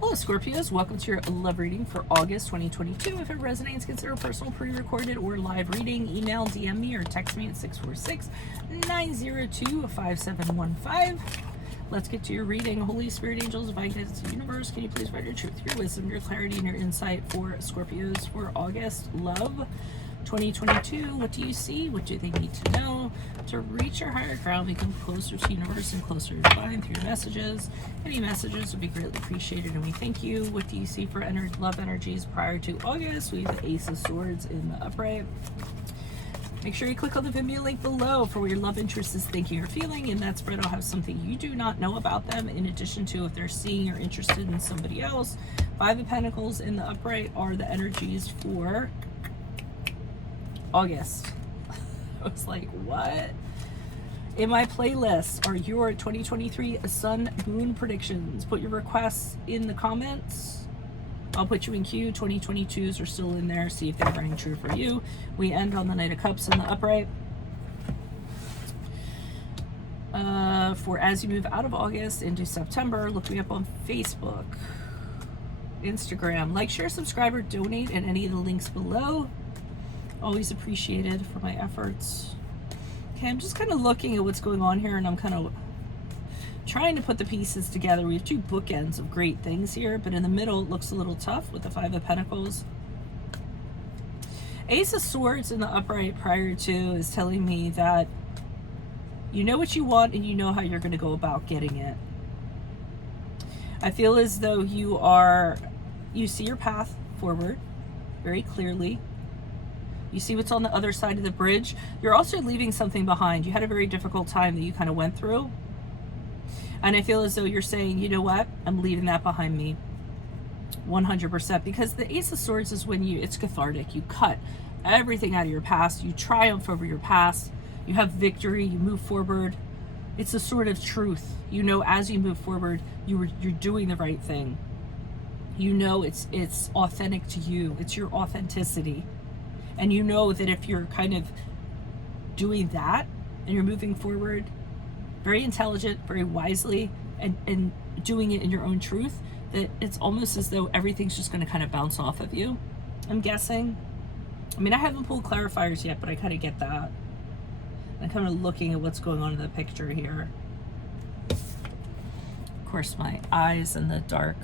Hello Scorpios, welcome to your love reading for August 2022. If it resonates, consider a personal pre-recorded or live reading. Email, DM me, or text me at 646-902-5715. Let's get to your reading. Holy Spirit, angels, divine guides, universe, can you please provide your truth, your wisdom, your clarity, and your insight for Scorpios for August love 2022? What do you see? What do they need to know to reach your higher ground, become closer to the universe and closer to divine through your messages? Any messages would be greatly appreciated, and we thank you. What do you see for love energies prior to August? We have the Ace of Swords in the upright. Make sure you click on the Venmo link below for what your love interest is thinking or feeling. In that spread, I'll have something you do not know about them, in addition to if they're seeing or interested in somebody else. Five of Pentacles in the upright are the energies for August. I was like, what? In my playlist are your 2023 Sun Moon predictions. Put your requests in the comments. I'll put you in queue. 2022s are still in there. See if they're ringing true for you. We end on the Knight of Cups in the upright. For as you move out of August into September, look me up on Facebook, Instagram. Like, share, subscribe, or donate at any of the links below. Always appreciated for my efforts. Okay, I'm just kind of looking at what's going on here, and I'm kind of trying to put the pieces together. We have two bookends of great things here, but in the middle it looks a little tough with the Five of Pentacles. Ace of Swords in the upright prior to is telling me that you know what you want and you know how you're going to go about getting it. I feel as though you see your path forward very clearly. You see what's on the other side of the bridge. You're also leaving something behind. You had a very difficult time that you kind of went through. And I feel as though you're saying, you know what? I'm leaving that behind me. 100%. Because the Ace of Swords is when it's cathartic. You cut everything out of your past. You triumph over your past. You have victory. You move forward. It's a sort of truth. You know, as you move forward, you're doing the right thing. You know it's authentic to you. It's your authenticity. And you know that if you're kind of doing that and you're moving forward very intelligent, very wisely, and doing it in your own truth, that it's almost as though everything's just going to kind of bounce off of you, I'm guessing. I mean, I haven't pulled clarifiers yet, but I kind of get that. I'm kind of looking at what's going on in the picture here. Of course, my eyes in the dark.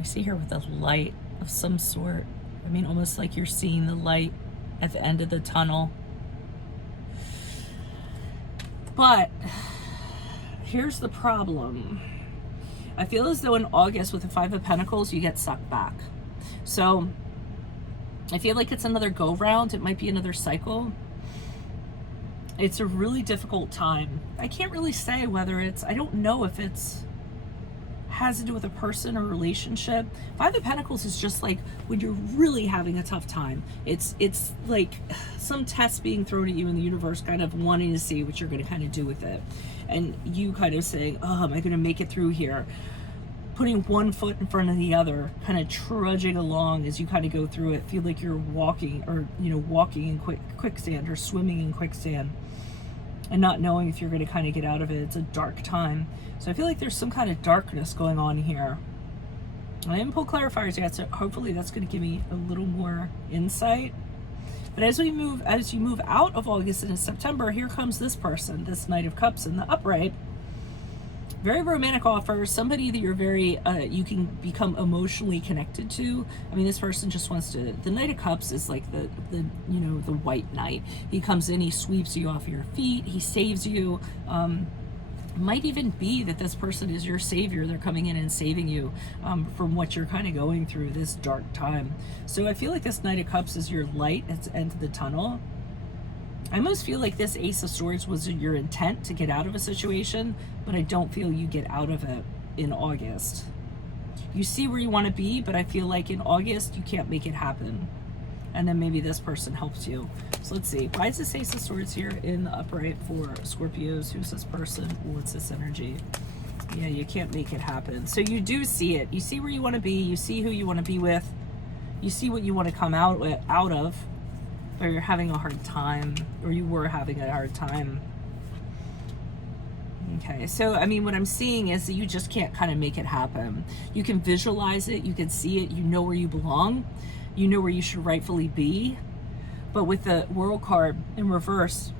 I see here with a light of some sort. I mean, almost like you're seeing the light at the end of the tunnel. But here's the problem. I feel as though in August with the Five of Pentacles, you get sucked back. So I feel like it's another go round. It might be another cycle. It's a really difficult time. I can't really say whether I don't know if has to do with a person or relationship. Five of Pentacles is just like when you're really having a tough time. It's like some test being thrown at you in the universe, kind of wanting to see what you're going to kind of do with it, and you kind of saying, oh, am I going to make it through here? Putting one foot in front of the other, kind of trudging along as you kind of go through it. Feel like you're walking, or walking in quicksand or swimming in quicksand, and not knowing if you're going to kind of get out of it. It's a dark time. So I feel like there's some kind of darkness going on here. I haven't pulled clarifiers yet, so hopefully that's going to give me a little more insight. But as you move out of August into September, here comes this person, this Knight of Cups in the upright. Very romantic offer, somebody that you're you can become emotionally connected to. I mean, this person just wants to, the Knight of Cups is like the white knight. He comes in, he sweeps you off your feet, he saves you. Might even be that this person is your savior. They're coming in and saving you from what you're kind of going through, this dark time. So I feel like this Knight of Cups is your light at the end of the tunnel. I almost feel like this Ace of Swords was your intent to get out of a situation, but I don't feel you get out of it in August. You see where you want to be, but I feel like in August you can't make it happen. And then maybe this person helps you. So let's see. Why is this Ace of Swords here in the upright for Scorpios? Who's this person? What's this energy? Yeah, you can't make it happen. So you do see it. You see where you want to be. You see who you want to be with. You see what you want to come out of. Or you're having a hard time. Or you were having a hard time. Okay, so I mean, what I'm seeing is that you just can't kind of make it happen. You can visualize it, you can see it, you know where you belong, you know where you should rightfully be. But with the World card in reverse,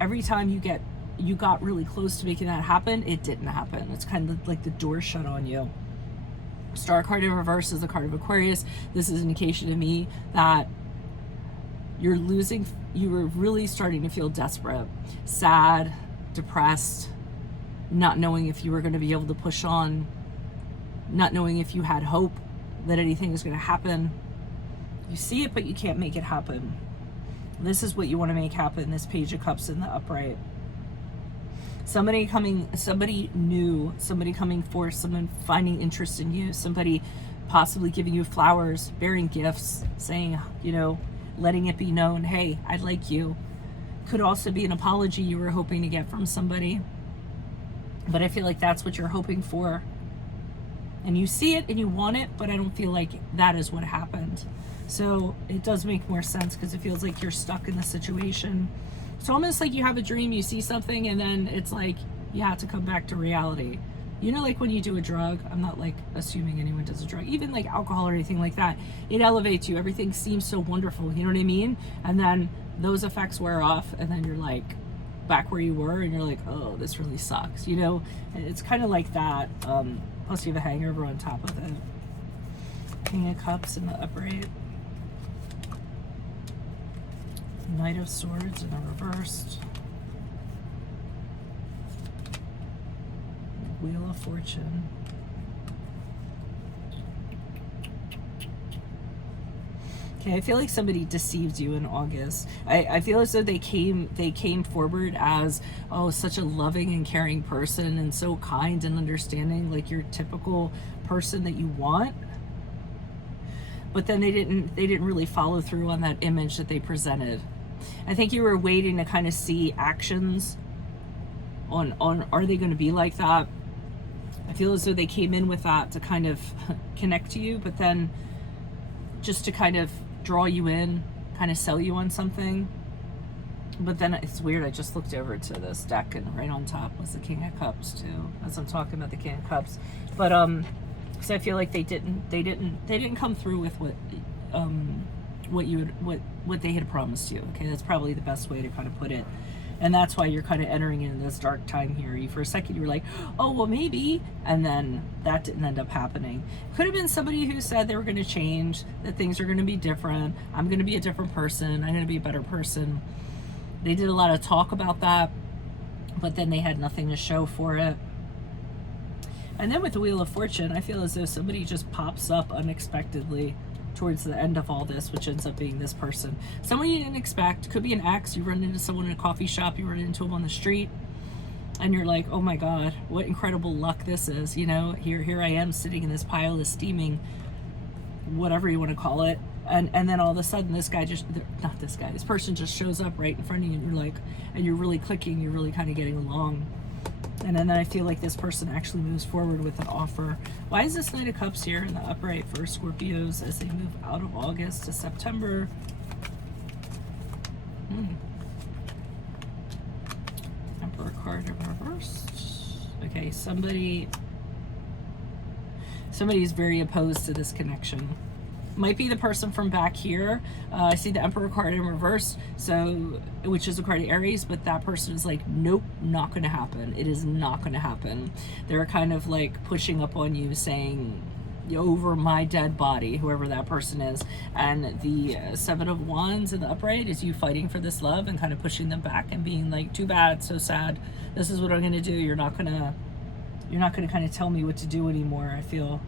every time you got really close to making that happen, it didn't happen. It's kind of like the door shut on you. Star card in reverse is the card of Aquarius. This is an indication to me that you were really starting to feel desperate, sad, depressed, not knowing if you were going to be able to push on, not knowing if you had hope that anything was going to happen. You see it, but you can't make it happen. This is what you want to make happen, this Page of Cups in the upright. Somebody new, somebody coming forth, someone finding interest in you, somebody possibly giving you flowers, bearing gifts, saying, you know, letting it be known, hey, I like you. Could also be an apology you were hoping to get from somebody. But I feel like that's what you're hoping for. And you see it and you want it, but I don't feel like that is what happened. So it does make more sense because it feels like you're stuck in the situation. It's almost like you have a dream, you see something, and then it's like you have to come back to reality. You know, like when you do a drug, I'm not like assuming anyone does a drug, even like alcohol or anything like that, it elevates you. Everything seems so wonderful, you know what I mean? And then those effects wear off, and then you're like back where you were, and you're like, oh, this really sucks, you know? It's kind of like that. Plus you have a hangover on top of it. King of Cups in the upright. Knight of Swords in the reversed. Wheel of Fortune. Okay, I feel like somebody deceived you in August. I feel as though they came forward as, oh, such a loving and caring person and so kind and understanding, like your typical person that you want. But then they didn't really follow through on that image that they presented. I think you were waiting to kind of see actions on are they going to be like that? I feel as though they came in with that to kind of connect to you, but then just to kind of draw you in, kind of sell you on something. But then it's weird, I just looked over to this deck and right on top was the King of Cups too, as I'm talking about the King of Cups. But because I feel like they didn't come through with what they had promised you. Okay, that's probably the best way to kind of put it. And that's why you're kind of entering in this dark time here. For a second you were like, oh, well, maybe, and then that didn't end up happening. Could have been somebody who said they were going to change, that things are going to be different, I'm going to be a different person, I'm going to be a better person. They did a lot of talk about that, but then they had nothing to show for it. And then with the Wheel of Fortune, I feel as though somebody just pops up unexpectedly towards the end of all this, which ends up being this person. Someone you didn't expect. Could be an ex. You run into someone in a coffee shop, you run into them on the street, and you're like, oh my God, what incredible luck this is. You know, here I am sitting in this pile of steaming, whatever you want to call it. And then all of a sudden this person just shows up right in front of you, and you're like, and you're really clicking, you're really kind of getting along. And then I feel like this person actually moves forward with an offer. Why is this Knight of Cups here in the upright for Scorpios as they move out of August to September? Emperor card in reverse. Okay, somebody's very opposed to this connection. Might be the person from back here. I see the Emperor card in reverse, so which is a card of Aries, but that person is like, nope, not going to happen. It is not going to happen. They're kind of like pushing up on you, saying, over my dead body, whoever that person is. And the Seven of Wands in the upright is you fighting for this love and kind of pushing them back and being like, too bad, so sad. This is what I'm going to do. You're not going to kind of tell me what to do anymore, I feel.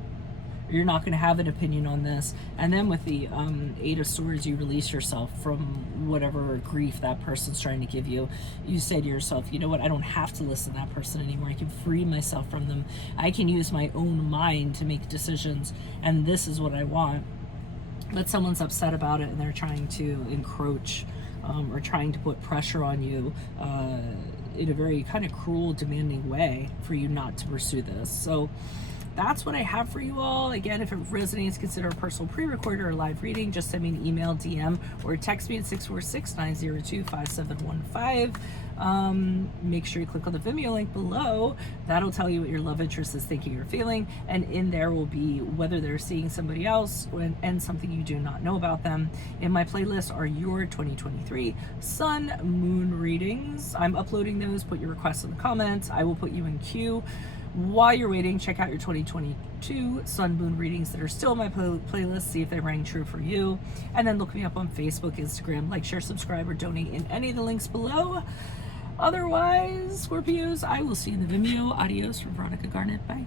You're not going to have an opinion on this. And then with the Eight of Swords, you release yourself from whatever grief that person's trying to give you. You say to yourself, you know what, I don't have to listen to that person anymore. I can free myself from them. I can use my own mind to make decisions, and this is what I want. But someone's upset about it, and they're trying to encroach or trying to put pressure on you in a very kind of cruel, demanding way for you not to pursue this. So that's what I have for you all. Again, if it resonates, consider a personal pre-recorded or live reading. Just send me an email, DM, or text me at 646-902-5715. Make sure you click on the Vimeo link below. That'll tell you what your love interest is thinking or feeling, and in there will be whether they're seeing somebody else and something you do not know about them. In my playlist are your 2023 sun moon readings. I'm uploading those. Put your requests in the comments. I will put you in queue. While you're waiting, check out your 2022 sun moon readings that are still in my playlist. See if they rang true for you. And then look me up on Facebook, Instagram. Like, share, subscribe, or donate in any of the links below. Otherwise, Scorpios, I will see you in the Vimeo. Adios from Veronica Garnet. Bye.